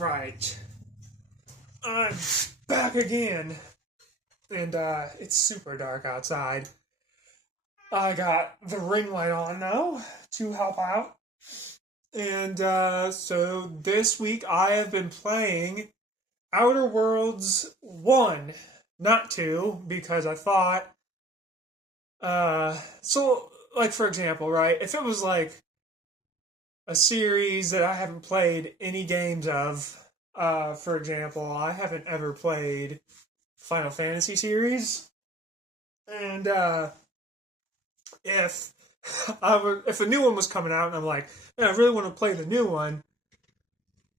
Right. I'm back again. And it's super dark outside. I got the ring light on now to help out. And so this week I have been playing Outer Worlds 1, not 2, because I thought like for example, right, if it was like a series that I haven't played any games of, for example, I haven't ever played Final Fantasy series, and if if a new one was coming out, and I'm like, man, I really want to play the new one,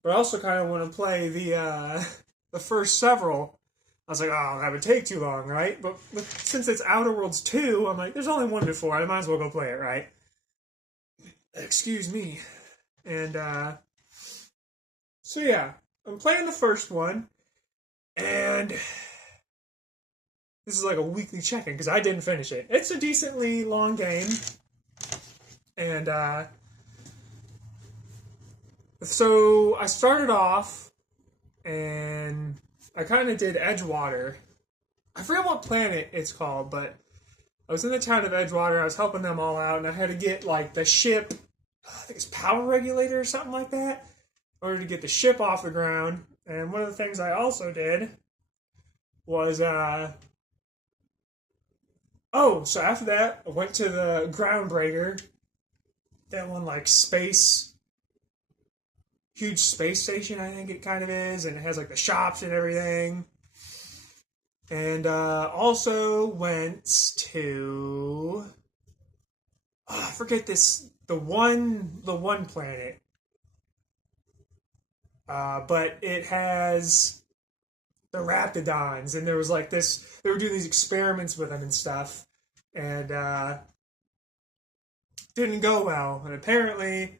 but I also kind of want to play the first several. I was like, oh, that would take too long, right? But since it's Outer Worlds 2, I'm like, there's only one before. I might as well go play it, right? Excuse me. And so yeah, I'm playing the first one, and this is like a weekly check-in because I didn't finish it. It's a decently long game, and so I started off, and I kind of did Edgewater. I forget what planet it's called, but I was in the town of Edgewater. I was helping them all out, and I had to get like the ship. I think it's power regulator or something like that, in order to get the ship off the ground. And one of the things I also did was so after that, I went to the Groundbreaker, that one like huge space station, I think it kind of is, and it has like the shops and everything. And also went to I forget the one planet, but it has the Raptidons, and there was like this. They were doing these experiments with them and stuff, and didn't go well. And apparently,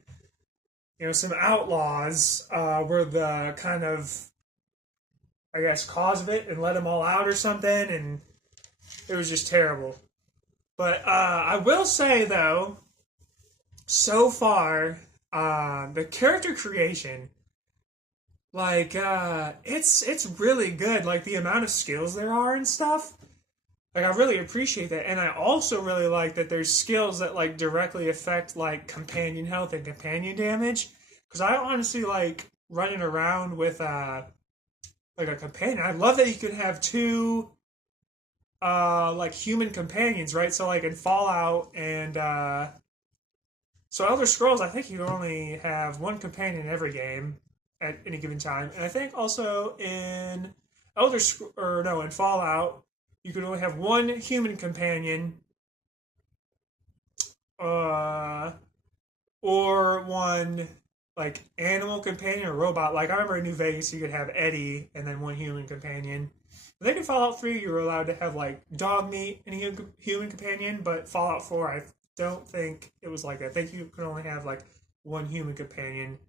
some outlaws were the kind of, I guess, cause of it, and let them all out or something, and it was just terrible. But I will say though, so far, the character creation, like it's really good. Like the amount of skills there are and stuff. Like I really appreciate that, and I also really like that there's skills that like directly affect like companion health and companion damage. Because I honestly like running around with like a companion. I love that you can have two like human companions, right? So like in Fallout and so Elder Scrolls, I think you can only have one companion in every game at any given time, and I think also in in Fallout, you can only have one human companion, or one like animal companion or robot. Like I remember in New Vegas, you could have Eddie and then one human companion. I think in Fallout 3, you were allowed to have like dog meat and a human companion, but Fallout 4, I don't think it was like that. I think you could only have like one human companion,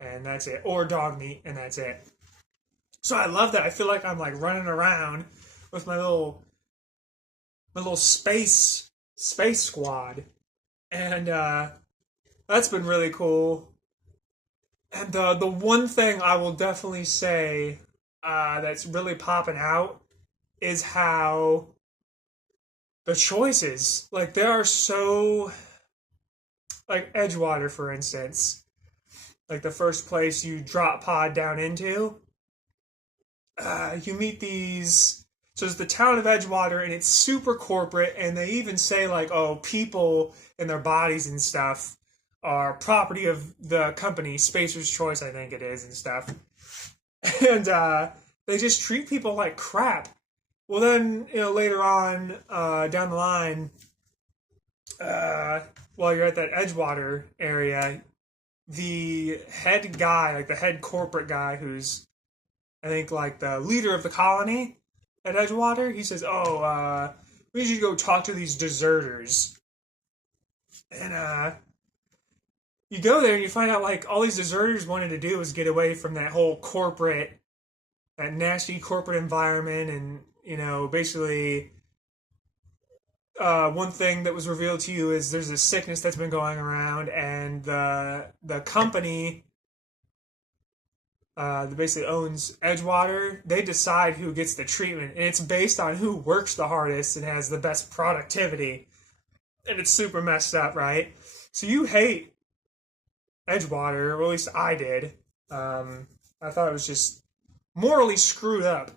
and that's it, or dog meat, and that's it. So I love that. I feel like I'm like running around with my little space squad, and that's been really cool. And the one thing I will definitely say that's really popping out is how the choices, like they are so, like Edgewater, for instance, like the first place you drop pod down into, you meet these. So it's the town of Edgewater, and it's super corporate, and they even say like, oh, people and their bodies and stuff are property of the company, Spacer's Choice, I think it is, and stuff. And they just treat people like crap. Well, then, later on down the line, while you're at that Edgewater area, the head guy, like the head corporate guy, who's I think like the leader of the colony at Edgewater, he says, "Oh, we should go talk to these deserters." And you go there and you find out like all these deserters wanted to do was get away from that whole that nasty corporate environment, and basically. One thing that was revealed to you is there's a sickness that's been going around, and the company, that basically owns Edgewater, they decide who gets the treatment, and it's based on who works the hardest and has the best productivity. And it's super messed up, right? So you hate Edgewater, or at least I did. I thought it was just morally screwed up.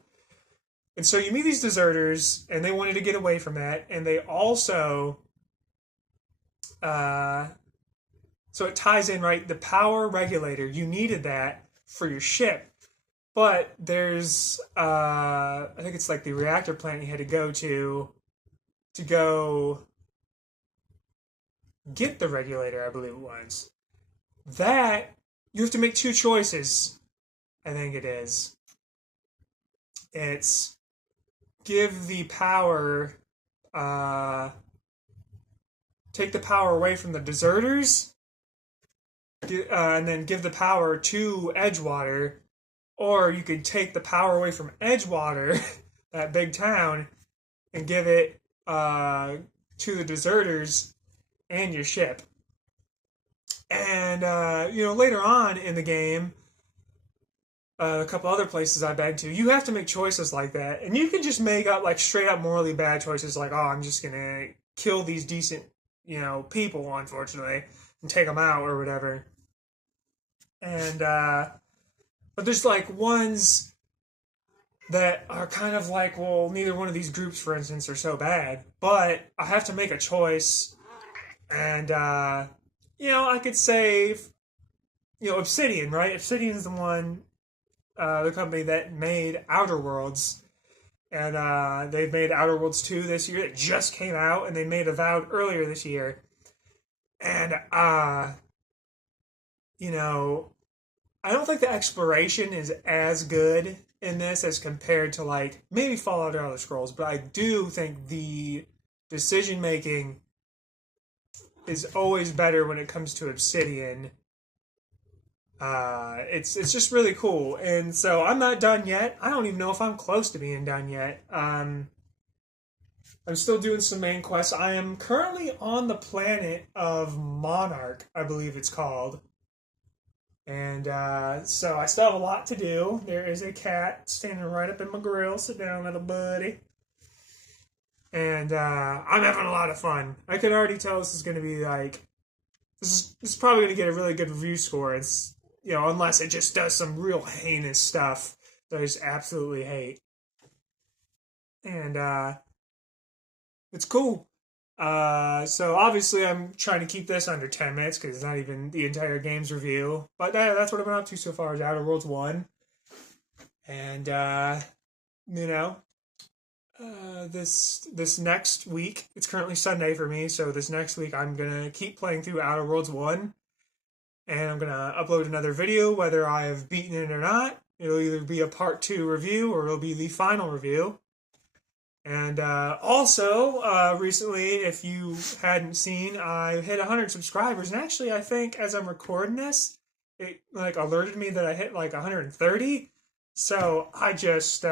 And so you meet these deserters, and they wanted to get away from that, and they also, so it ties in, right? The power regulator, you needed that for your ship. But there's, I think it's like the reactor plant you had to go get the regulator, I believe it was. That, you have to make two choices, I think it is. It's give the power, take the power away from the deserters, and then give the power to Edgewater, or you could take the power away from Edgewater, that big town, and give it to the deserters and your ship. And later on in the game, a couple other places I've been to, you have to make choices like that, and you can just make up like straight up morally bad choices, like, oh, I'm just gonna kill these decent, people, unfortunately, and take them out or whatever. And but there's like ones that are kind of like, well, neither one of these groups, for instance, are so bad, but I have to make a choice, and I could say, Obsidian, right? Obsidian is the one, the company that made Outer Worlds, and they've made Outer Worlds 2 this year. It just came out, and they made Avowed earlier this year. And, I don't think the exploration is as good in this as compared to, like, maybe Fallout or Elder Scrolls, but I do think the decision-making is always better when it comes to Obsidian. It's just really cool, and so I'm not done yet. I don't even know if I'm close to being done yet. I'm still doing some main quests. I am currently on the planet of Monarch, I believe it's called. And so I still have a lot to do. There is a cat standing right up in my grill. Sit down, little buddy. And I'm having a lot of fun. I can already tell this is going to be like, this is probably going to get a really good review score. It's, unless it just does some real heinous stuff that I just absolutely hate. And it's cool. So obviously I'm trying to keep this under 10 minutes because it's not even the entire game's review. But that's what I've been up to so far is Outer Worlds 1. And, this next week, it's currently Sunday for me, so this next week I'm going to keep playing through Outer Worlds 1. And I'm going to upload another video, whether I have beaten it or not. It'll either be a part 2 review or it'll be the final review. And also, recently, if you hadn't seen, I hit 100 subscribers. And actually, I think as I'm recording this, it alerted me that I hit 130. So I just,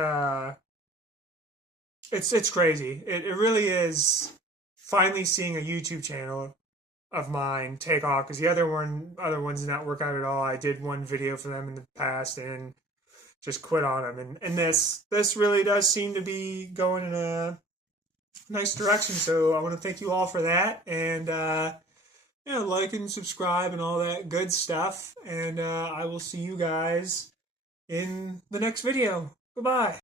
it's crazy. It really is finally seeing a YouTube channel of mine take off, because the other ones did not work out at all. I did one video for them in the past and just quit on them, and this really does seem to be going in a nice direction. So I want to thank you all for that, and like and subscribe and all that good stuff. And I will see you guys in the next video. Goodbye.